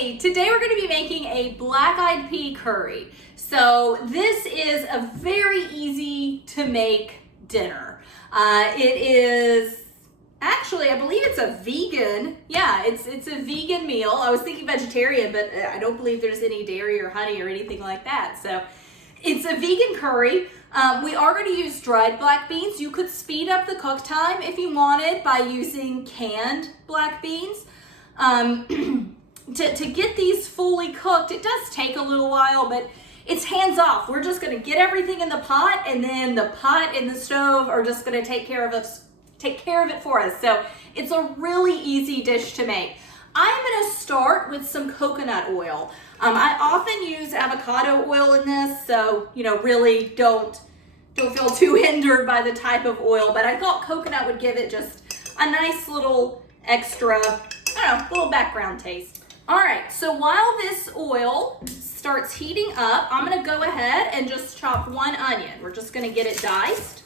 Hey, today we're going to be making a black-eyed pea curry. So this is a very easy to make dinner. It is actually, I believe it's a vegan. Yeah, it's a vegan meal. I was thinking vegetarian, but I don't believe there's any dairy or honey or anything like that. So it's a vegan curry. We are going to use dried black beans. You could speed up the cook time if you wanted by using canned black beans. To get these fully cooked, it does take a little while, but it's hands off. We're just going to get everything in the pot, and then the pot and the stove are just going to take care of it for us. So it's a really easy dish to make. I'm going to start with some coconut oil. I often use avocado oil in this, so really don't feel too hindered by the type of oil, but I thought coconut would give it just a nice little extra, little background taste. All right, so while this oil starts heating up, I'm gonna go ahead and just chop one onion. We're just gonna get it diced.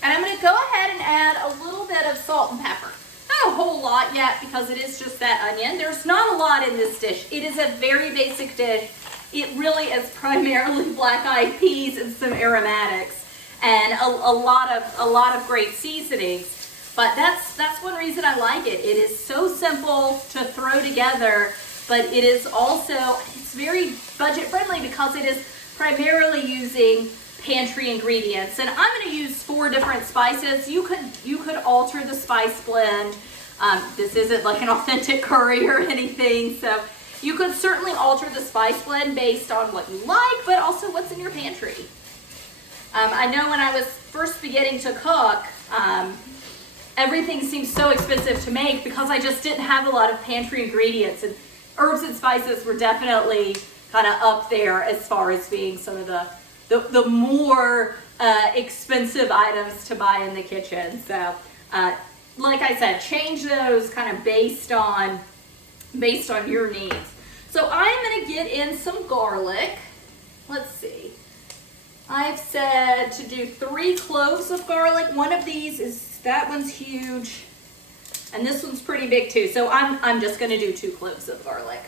And I'm going to go ahead and add a little bit of salt and pepper. Not a whole lot yet because it is just that onion. There's not a lot in this dish. It is a very basic dish. It really is primarily black-eyed peas and some aromatics and a lot of great seasonings. But that's one reason I like it. It is so simple to throw together, but it is also, it's very budget friendly because it is primarily using pantry ingredients. And I'm going to use 4 different spices. You could alter the spice blend. This isn't like an authentic curry or anything, so you could certainly alter the spice blend based on what you like, but also what's in your pantry. I know when I was first beginning to cook, everything seemed so expensive to make because I just didn't have a lot of pantry ingredients, and herbs and spices were definitely kind of up there as far as being some of the more expensive items to buy in the kitchen. So like I said, change those kind of based on your needs. So I'm going to get in some garlic. Let's see. I've said to do 3 cloves of garlic. One of these that one's huge, and this one's pretty big too. So I'm just going to do 2 cloves of garlic.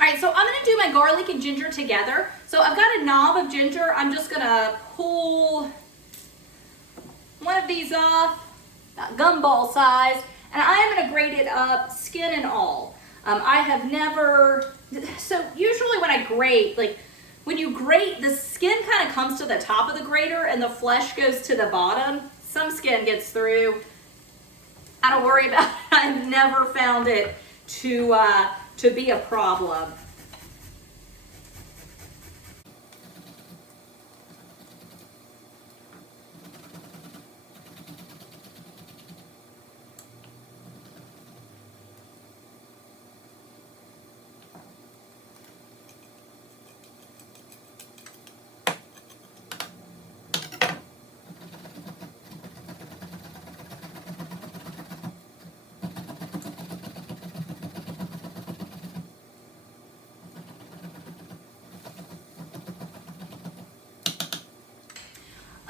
All right, so I'm gonna do my garlic and ginger together. So I've got a knob of ginger. I'm just gonna pull one of these off, about gumball size, and I'm gonna grate it up, skin and all. I have never, so usually when I grate, like when you grate, the skin kind of comes to the top of the grater and the flesh goes to the bottom. Some skin gets through. I don't worry about it. I've never found it to be a problem.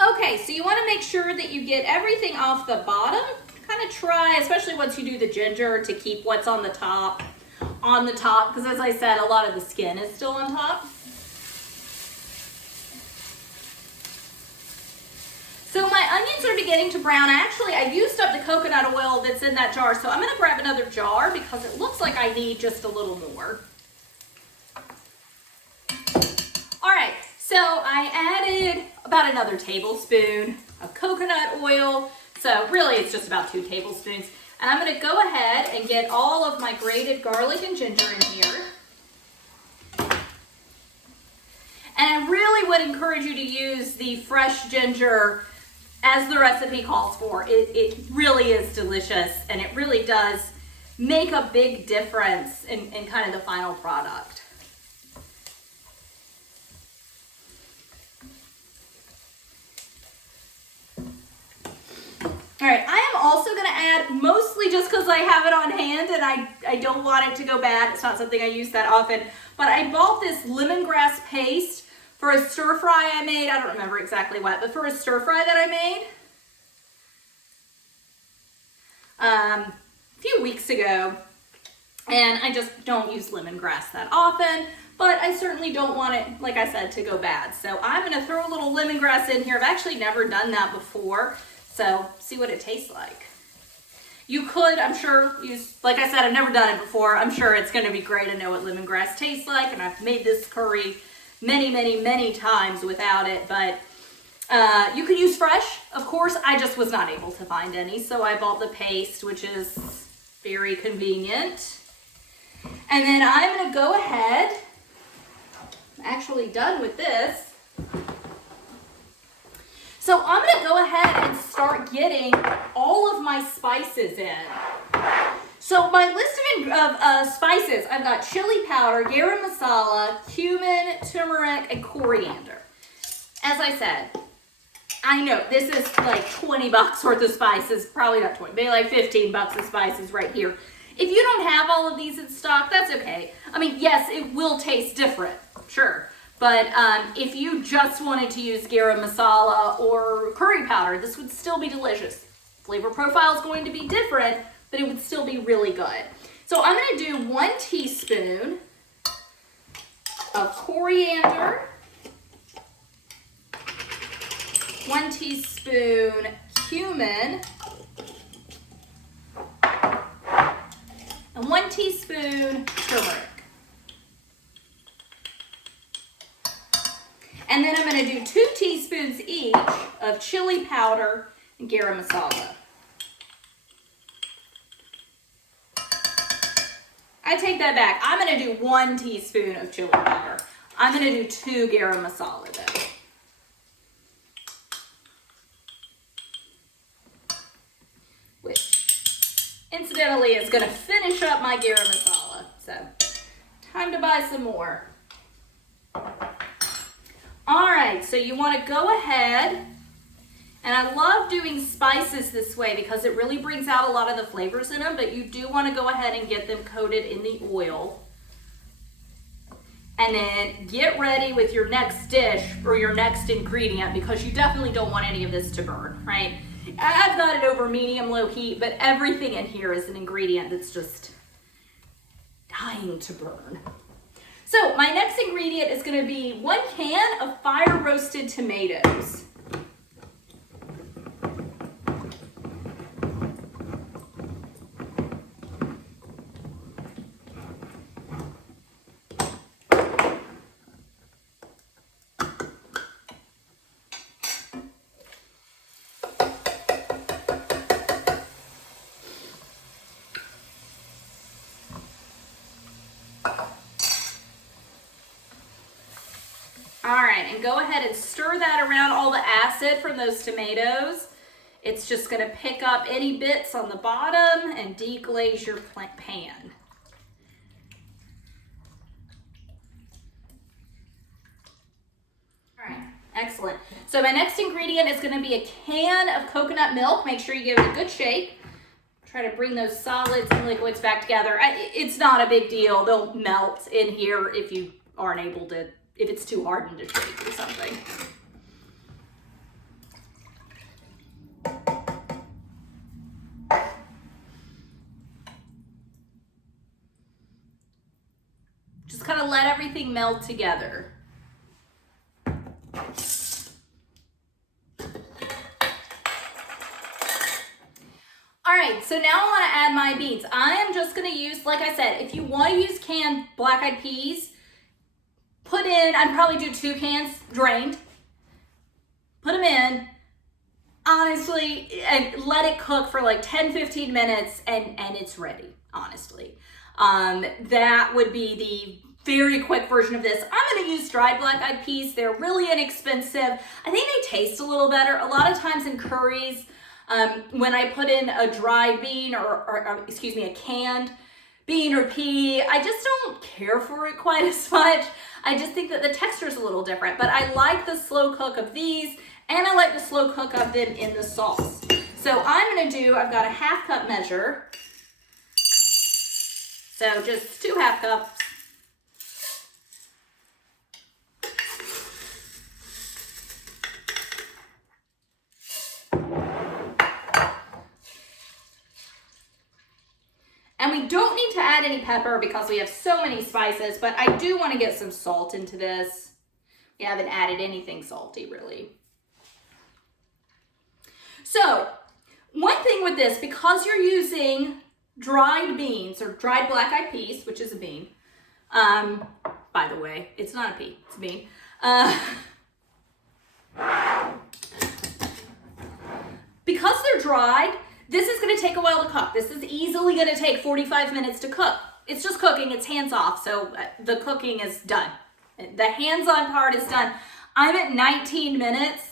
Okay, so you want to make sure that you get everything off the bottom. Kind of try, especially once you do the ginger, to keep what's on the top, because as I said, a lot of the skin is still on top. So my onions are beginning to brown. I used up the coconut oil that's in that jar, so I'm going to grab another jar because it looks like I need just a little more. All right, so I added about another tablespoon of coconut oil. So really it's just about 2 tablespoons. And I'm gonna go ahead and get all of my grated garlic and ginger in here. And I really would encourage you to use the fresh ginger as the recipe calls for. It really is delicious, and it really does make a big difference in kind of the final product. All right, I am also gonna add, mostly just because I have it on hand and I don't want it to go bad. It's not something I use that often, but I bought this lemongrass paste for a stir fry I made. I don't remember exactly what, but for a stir fry that I made a few weeks ago. And I just don't use lemongrass that often, but I certainly don't want it, like I said, to go bad. So I'm gonna throw a little lemongrass in here. I've actually never done that before, so see what it tastes like. You could, I'm sure, use, like I said, I've never done it before. I'm sure it's gonna be great. I know what lemongrass tastes like, and I've made this curry many, many, many times without it, but you could use fresh, of course. I just was not able to find any, so I bought the paste, which is very convenient. And then I'm gonna go ahead, I'm actually done with this. So I'm gonna go ahead and start getting all of my spices in. So my list of spices, I've got chili powder, garam masala, cumin, turmeric, and coriander. As I said, I know this is like 20 bucks worth of spices, probably not 20, maybe like 15 bucks of spices right here. If you don't have all of these in stock, that's okay. I mean, yes, it will taste different, sure. But if you just wanted to use garam masala or curry powder, this would still be delicious. Flavor profile is going to be different, but it would still be really good. So I'm gonna do 1 teaspoon of coriander, 1 teaspoon cumin, and 1 teaspoon turmeric. And then I'm gonna do 2 teaspoons each of chili powder and garam masala. I take that back. I'm gonna do 1 teaspoon of chili powder. I'm gonna do 2 garam masala though. Which, incidentally, is gonna finish up my garam masala. So, time to buy some more. All right, so you wanna go ahead, and I love doing spices this way because it really brings out a lot of the flavors in them, but you do wanna go ahead and get them coated in the oil. And then get ready with your next dish or your next ingredient, because you definitely don't want any of this to burn, right? I've got it over medium-low heat, but everything in here is an ingredient that's just dying to burn. So my next ingredient is gonna be 1 can of fire-roasted tomatoes. All right, and go ahead and stir that around, all the acid from those tomatoes. It's just gonna pick up any bits on the bottom and deglaze your pan. All right, excellent. So my next ingredient is gonna be a can of coconut milk. Make sure you give it a good shake. Try to bring those solids and liquids back together. It's not a big deal. They'll melt in here if you aren't able to, if it's too hardened to shake or something. Just kind of let everything meld together. All right, so now I want to add my beans. I am just going to use, like I said, if you want to use canned black-eyed peas, put in, I'd probably do 2 cans drained, put them in, honestly, and let it cook for like 10-15 minutes and it's ready, honestly. That would be the very quick version of this. I'm going to use dried black-eyed peas. They're really inexpensive. I think they taste a little better. A lot of times in curries, when I put in a dried bean or excuse me, a canned bean or pea, I just don't care for it quite as much. I just think that the texture is a little different, but I like the slow cook of these, and I like the slow cook of them in the sauce. So I'm gonna do, I've got a 1/2 cup measure. So just 2 1/2 cups. And we don't need to add any pepper because we have so many spices, but I do want to get some salt into this. We haven't added anything salty, really. So, one thing with this, because you're using dried beans or dried black-eyed peas, which is a bean. By the way, it's not a pea, it's a bean. Because they're dried, this is going to take a while to cook. This is easily going to take 45 minutes to cook. It's just cooking, it's hands off, so the cooking is done. The hands-on part is done. I'm at 19 minutes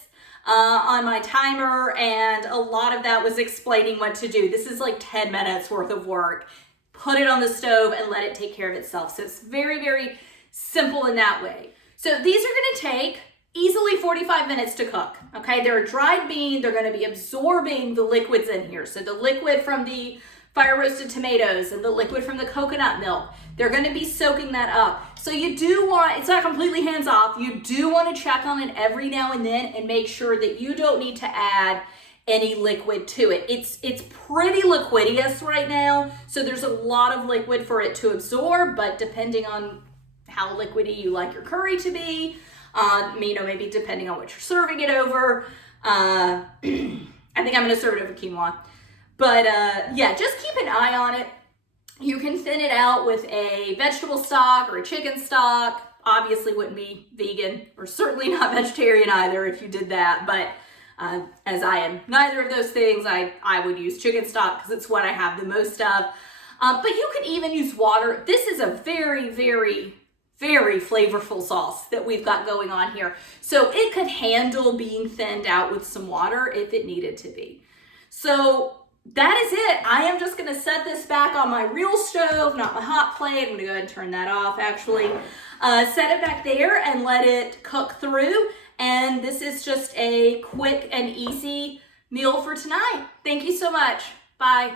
on my timer, and a lot of that was explaining what to do. This is like 10 minutes worth of work. Put it on the stove and let it take care of itself. So it's very, very simple in that way. So these are going to take easily 45 minutes to cook, okay? They're a dried bean. They're going to be absorbing the liquids in here. So the liquid from the fire roasted tomatoes and the liquid from the coconut milk, they're going to be soaking that up. So you do want, it's not completely hands off. You do want to check on it every now and then and make sure that you don't need to add any liquid to it. It's pretty liquidious right now. So there's a lot of liquid for it to absorb, but depending on how liquidy you like your curry to be, maybe depending on what you're serving it over. I think I'm going to serve it over quinoa. But yeah, just keep an eye on it. You can thin it out with a vegetable stock or a chicken stock. Obviously wouldn't be vegan or certainly not vegetarian either if you did that. But as I am neither of those things, I would use chicken stock because it's what I have the most of. But you could even use water. This is a very, very, very flavorful sauce that we've got going on here. So it could handle being thinned out with some water if it needed to be. So that is it. I am just going to set this back on my real stove, not my hot plate. I'm going to go ahead and turn that off, actually. Set it back there and let it cook through. And this is just a quick and easy meal for tonight. Thank you so much. Bye.